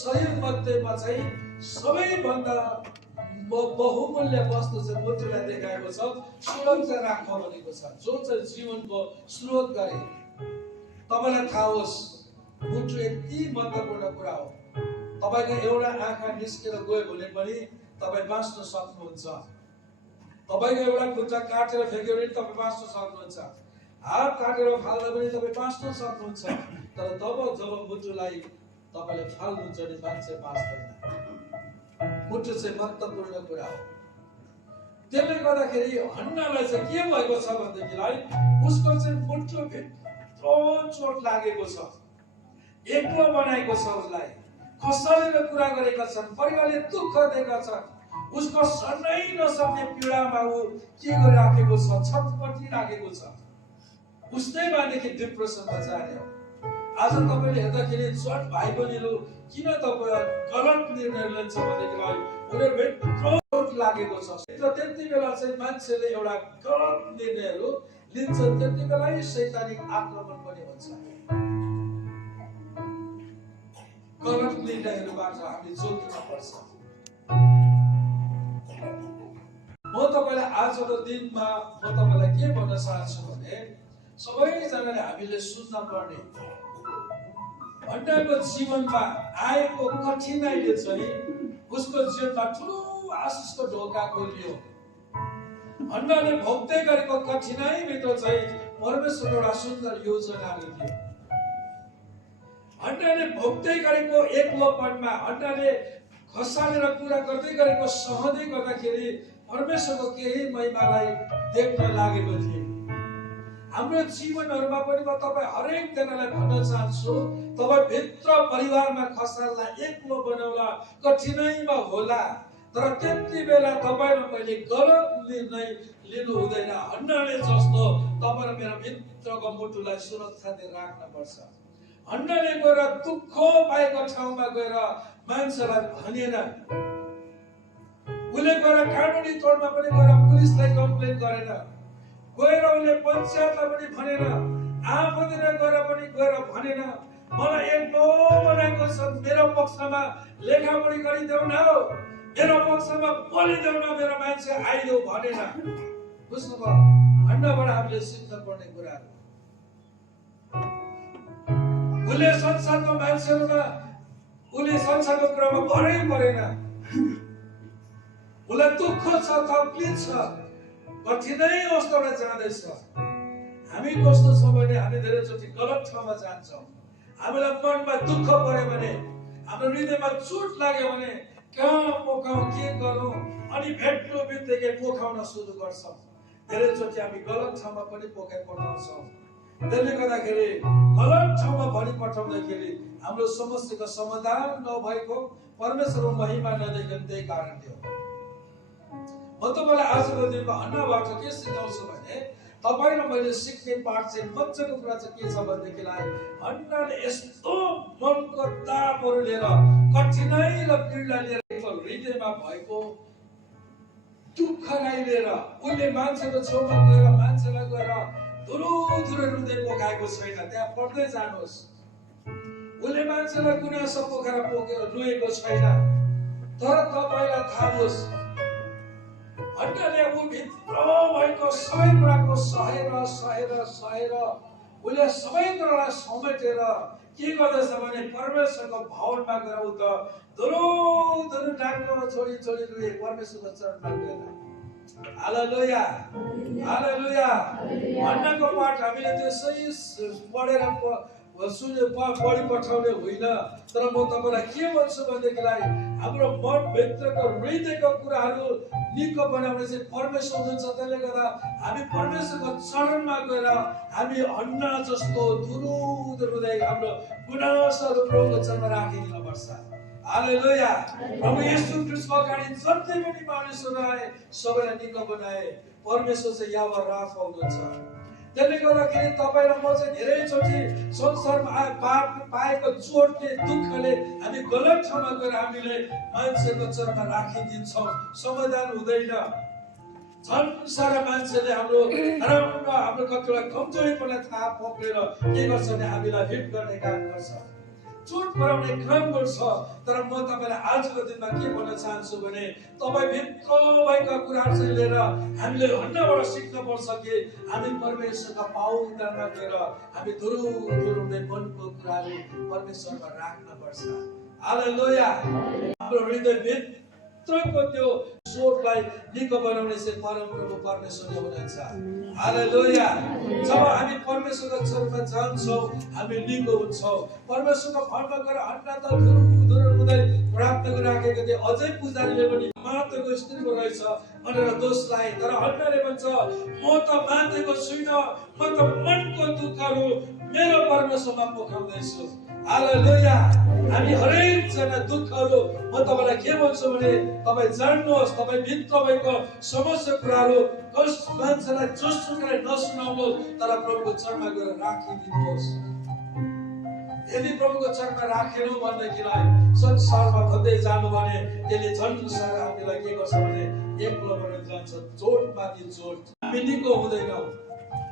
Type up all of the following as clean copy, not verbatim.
शरीर मध्येमा चाहिँ सबैभन्दा बहुमूल्य वस्तु चाहिँ मुटुलाई देखाएको छ। सुरक्षा राख भनेको छ, जो चाहिँ जीवनको स्रोत गरे। तपाईलाई थाहा होस्, मुटु यति महत्त्वपूर्ण कुरा हो। तपाईको एउटा आँखा निस्केर गयो भने पनि तपाई बाँच्न सक्नुहुन्छ। तपाईको एउटा खुट्टा काटेर फ्याँक्यो भने तपाई बाँच्न सक्नुहुन्छ। हात काटेर फाल्दा पनि तपाई बाँच्न सक्नुहुन्छ। तर तब जब मुटुलाई तपाईले फाल्नुहुन्छ भने मान्छे बाँच्दैन। मुटु चाहिँ महत्त्वपूर्ण कुरा हो। त्यसले गर्दाखेरि हन्नालाई चाहिँ के भएको छ भनेदेखिलाई उसको चाहिँ मुटु भित्र चोट लागेको छ, एक्लो बनाएको छ। उसलाई कसैले कुरा गरेका छन्, परिवारले दुःख दिएका छन्। उसको सहनै नसक्ने पीडामा ऊ के गरिराखेको छ, छटपटिराखेको छ। उसले मानेदेखि डिप्रेसनमा जाने हो। आज तपाईले हेर्दाखेरि जट भाइ बहिनीहरू किन तपाईँ गलत निर्णय लिन्छ भनेदेखिलाई उनीहरू भित्र चोट लागेको छ। र त्यति बेला चाहिँ मान्छेले एउटा गलत निर्णयहरू लिन्छ, त्यति बेलै शैतानिक आक्रमण पनि हुन्छ। गलत निर्णयहरूबाट हामी जोगिन पर्छ। म तपाईलाई आजको दिनमा म तपाईलाई के भन्न चाहन्छु भने सबैजनाले हामीले सुन्न पर्ने भन्डाको जीवनमा आएको कठिनाइले चाहिँ उसको जीवनमा ठुलो आशिषको ढोका खोलियो। भन्डाले भोग्दै गरेको कठिनाइभित्र चाहिँ परमेश्वरको एउटा सुन्दर योजना थियो। अन्डाले भोग्दै गरेको एक्लोपनमा, अन्डाले खसालेर कुरा गर्दै गरेको सहँदै गर्दाखेरि परमेश्वरको केही महिमालाई देख्न लागेको थिए। हाम्रो जीवनहरूमा पनि म तपाईँ हरेक जनालाई भन्न चाहन्छु, तपाईँ भित्र परिवारमा खसाललाई एक्लो बनाउला, कठिनाइमा होला। तर त्यति बेला तपाईँ र मैले गलत निर्णय लिनु हुँदैन। हन्नाले जस्तो तपाईँ र मेरो भित्रको मुटुलाई सुरक्षा दिएर राख्न पर्छ। हन्नाले गएर दुःख पाएको ठाउँमा गएर मान्छेलाई भनेन। उसले गएर कानुनी तौरमा पनि गएर पुलिसलाई कम्प्लेन गरेन। गएर उसले पञ्चायतलाई पनि भनेन। आफूतिर गएर पनि गएर भनेन, मलाई एक्लो बनाएको छ, मेरो पक्षमा लेखापढी गरिदेऊ न, मेरो पक्षमा बोलिदेऊ न, मेरो मान्छे आइदेऊ भनेन। बुझ्नुभयो? भन्डाबाट हामीले सिक्न पर्ने कुराहरू। उसले संसारको मान्छेहरूमा, उसले संसारको कुरामा भरै परेन। उसलाई दुःख छ, तकलिफ छ, कठिनाइ अवस्थाबाट जाँदैछ। हामी कस्तो छौँ भने हामी धेरैचोटि गलत ठाउँमा जान्छौँ। हामीलाई मनमा दुःख पर्यो भने, हाम्रो हृदयमा चोट लाग्यो भने कहाँ पोखाउँ, के गरौँ, अनि भेट्नु बित्तिकै पोखाउन सुरु गर्छौँ। धेरैचोटि हामी गलत ठाउँमा पनि पोखाइ पठाउँछौँ। त्यसले गर्दाखेरि गलत ठाउँमा भरि पठाउँदाखेरि हाम्रो समस्याको समाधान नभएको, परमेश्वरको महिमा नदेखेको त्यही कारणले हो। म तपाईँलाई आजको दिनमा हन्नाबाट के सिकाउँछु भने तपाईँ र मैले सिक्ने पाठ चाहिँ मजाको कुरा चाहिँ के छ भनेदेखिलाई हन्नाले यस्तो मनको दापहरू लिएर, कठिनाइ र पीडा लिएर, हृदयमा भएको दुःखलाई लिएर उसले मान्छेको छेउमा गएर मान्छेलाई गएर धुरो रुँदै पोखाएको छैन। त्यहाँ पढ्दै जानुहोस्। उसले मान्छेलाई गुनासो पोखेर रुएको छैन। तर तपाईँलाई थाहा होस्, हन्नाले ऊ भित्र भएको सबै कुराको सहेर उसले सबै कुरालाई समेटेर के गर्दछ भने परमेश्वरको भवनमा गएर ऊ त धुरो डाक्न छोडी रुए परमेश्वरको चरणमा गएर। हालेलुया, हालेलुया। भन्डाको पाठ हामीले त्यसै पढेर बढी पठाउने होइन। तर म तपाईँलाई के भन्छु भनेदेखिलाई हाम्रो मन भित्रको हृदयको कुराहरू निको बनाउने चाहिँ परमेश्वर हुनुहुन्छ। त्यसले गर्दा हामी परमेश्वरको चरणमा गएर हामी अन्ना जस्तो धुरुध रुँदै हाम्रो गुनासोहरू प्रभुको चरणमा राखिदिनु पर्छ। हालेलुया। प्रभु येशू ख्रीष्टको अगाडि जति पनि मानिसहरू आए सबैलाई निको बनाए। परमेश्वर चाहिँ यावा राफ हुनुहुन्छ। त्यसले गर्दाखेरि तपाईँ र म चाहिँ धेरैचोटि संसारमा पाएको चोटले, दुःखले हामी गलत ठाउँमा गएर हामीले मान्छेको चरणमा राखिदिन्छौँ, समाधान हुँदैन। झन् सारा मान्छेले हाम्रो नराम्रो, हाम्रो कतिवटा कमजोरीपनलाई थाहा पक्रेर के गर्छ भने हामीलाई हिट गर्ने काम गर्छ। चोट पुर्याउने काम गर्छ। तर म तपाईलाई आजको दिनमा के भन्न चाहन्छु भने तपाईँ भित्र भएका कुराहरू चाहिँ लिएर हामीले भन्नबाट सिक्न पर्छ कि हामी परमेश्वरका पाउदारमा गएर हामी धुरुधुरुने मनको कुराहरू परमेश्वरमा राख्न पर्छ। हालेलुया। हाम्रो हृदय भित्रको त्यो सोचलाई निको बनाउने चाहिँ परमप्रभु परमेश्वर हुनुहुन्छ। हालेलुया। जब हामी परमेश्वरको चरणमा जान्छौँ हामी निको हुन्छौँ। परमेश्वरको भरमा गएर अन्ना त धुरुधुरु हुँदै प्रार्थना गरिराखेको थिए, अझै पुजारीले पनि मातेको स्त्रीको रहेछ भनेर दोष लाए। तर अन्नाले भन्छ म त मातेको छुइनँ, म त मनको दुःखहरू मेरो परमेश्वरमा पोखाउँदैछु। हालेलुया। हामी हरेक जना दुःखहरू म तपाईलाई के भन्छु भने तपाईँ जान्नुहोस्, तपाईँ भित्र भएको समस्या कुराहरू कस मान्छेलाई जोसुकैलाई नसुनाउनुहोस्, तर प्रभुको चरणमा गएर राखिदिनुहोस्। यदि प्रभुको चरणमा राखेनौँ भनेदेखिलाई संसारमा भन्दै जानु भने त्यसले झन् सारा हामीलाई के गर्छ भने एक्लो बनेर जान्छ, चोटमाथि चोट। हामी निको हुँदैनौँ।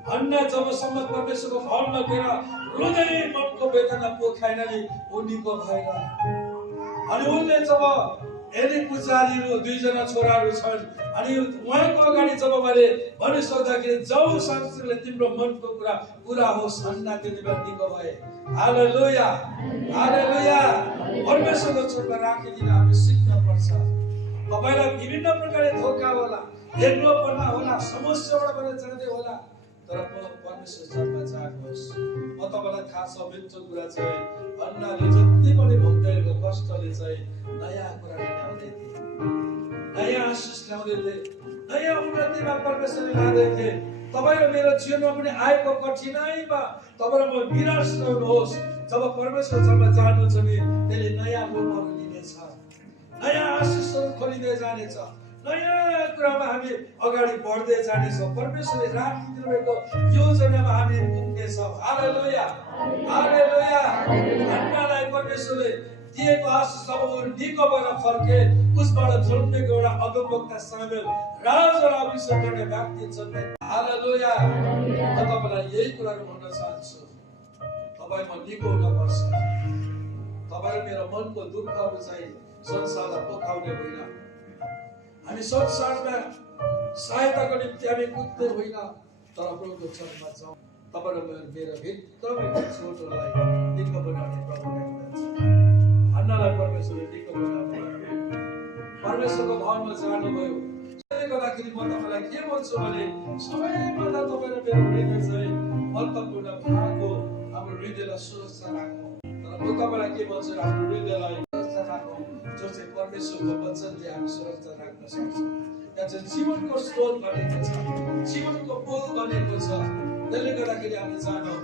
अन्ना जबसम्म परमेश्वरको भवनमा गएर हृदय मनको वेदना पोखाएन नि ऊ निको भएन। अनि उनले जब यदि पुजारीहरू दुईजना छोराहरू छन् अनि उहाँको अगाडि जब मैले भनिसक्दाखेरि जाऊ शास्त्रीले तिम्रो मनको कुरा पुरा होस्, अन्ना त्यति बेला निको भए। हालेलुया। हालेलुया। परमेश्वरको चरणमा राखिदिन हामी सिक्न पर्छ। तपाईँलाई विभिन्न प्रकारले धोका होला, एक्लोपना होला, समस्याबाट पनि जाँदै होला, तर परमेश्वर चरणमा जानुहोस्। म तपाईँलाई थाहा छ मिठो कुरा चाहिँ अन्नाले जति पनि भोग्दैको कष्टले चाहिँ नयाँ कुरा ल्याउँदै थिए, नयाँ आशिष ल्याउँदै थिए, नयाँ उन्नतिमा परमेश्वरले लाँदै थिए। तपाईँ र मेरो जीवनमा पनि आएको कठिनाइमा तपाईँ र म निराश नहुनुहोस्। जब परमेश्वर चरणमा जानुहुन्छ भने त्यसले नयाँ रूपहरू लिनेछ, नयाँ आशिषहरू खोलिँदै जानेछ, नयाँ कुरामा हामी अगाडि बढ्दै जानेछौँ। परमेश्वरले राखिदिनु भएको योजनामा हामी पुग्नेछौँ। हालेलुया। हालेलुया। अन्नालाई परमेश्वरले दिएको आशिष जब ऊ निको भएर फर्के, उसबाट जन्मेको एउटा अगमवक्ता सामेल राजा अभिषेक गर्ने व्यक्ति जन्मे। हालेलुया। म तपाईँलाई यही कुराहरू भन्न चाहन्छु, तपाईँ म निको हुनुपर्छ। तपाईँ र मेरो मनको दुःखहरू चाहिँ संसारलाई पोखाउने होइन। हामी संसारमा सहायताको निम्ति हामी कुद्ने होइन, तर प्रभुको चरणमा जाउँ। तपाईँ र मेरो भित्र भएको छोटोलाई निको बनाउने प्रभुले हुनुहुन्छ। अन्नालाई परमेश्वरले निको बनाउनु, परमेश्वरको भवनमा जानुभयो। त्यसले गर्दाखेरि म तपाईँलाई के भन्छु भने सबैभन्दा तपाईँ र मेरो हृदय चाहिँ महत्त्वपूर्ण भाग हो। हाम्रो हृदयलाई सुरक्षा राखौँ। तर म तपाईँलाई के भन्छु, हाम्रो हृदयलाई सुरक्षा राखौँ जो चाहिँ परमेश्वरको वचनले हामी सुरक्षा राख्न सक्छौँ। त्यहाँ चाहिँ जीवनको स्रोत बनेको छ, जीवनको पोल बनेको छ। त्यसले गर्दाखेरि हामी जानौँ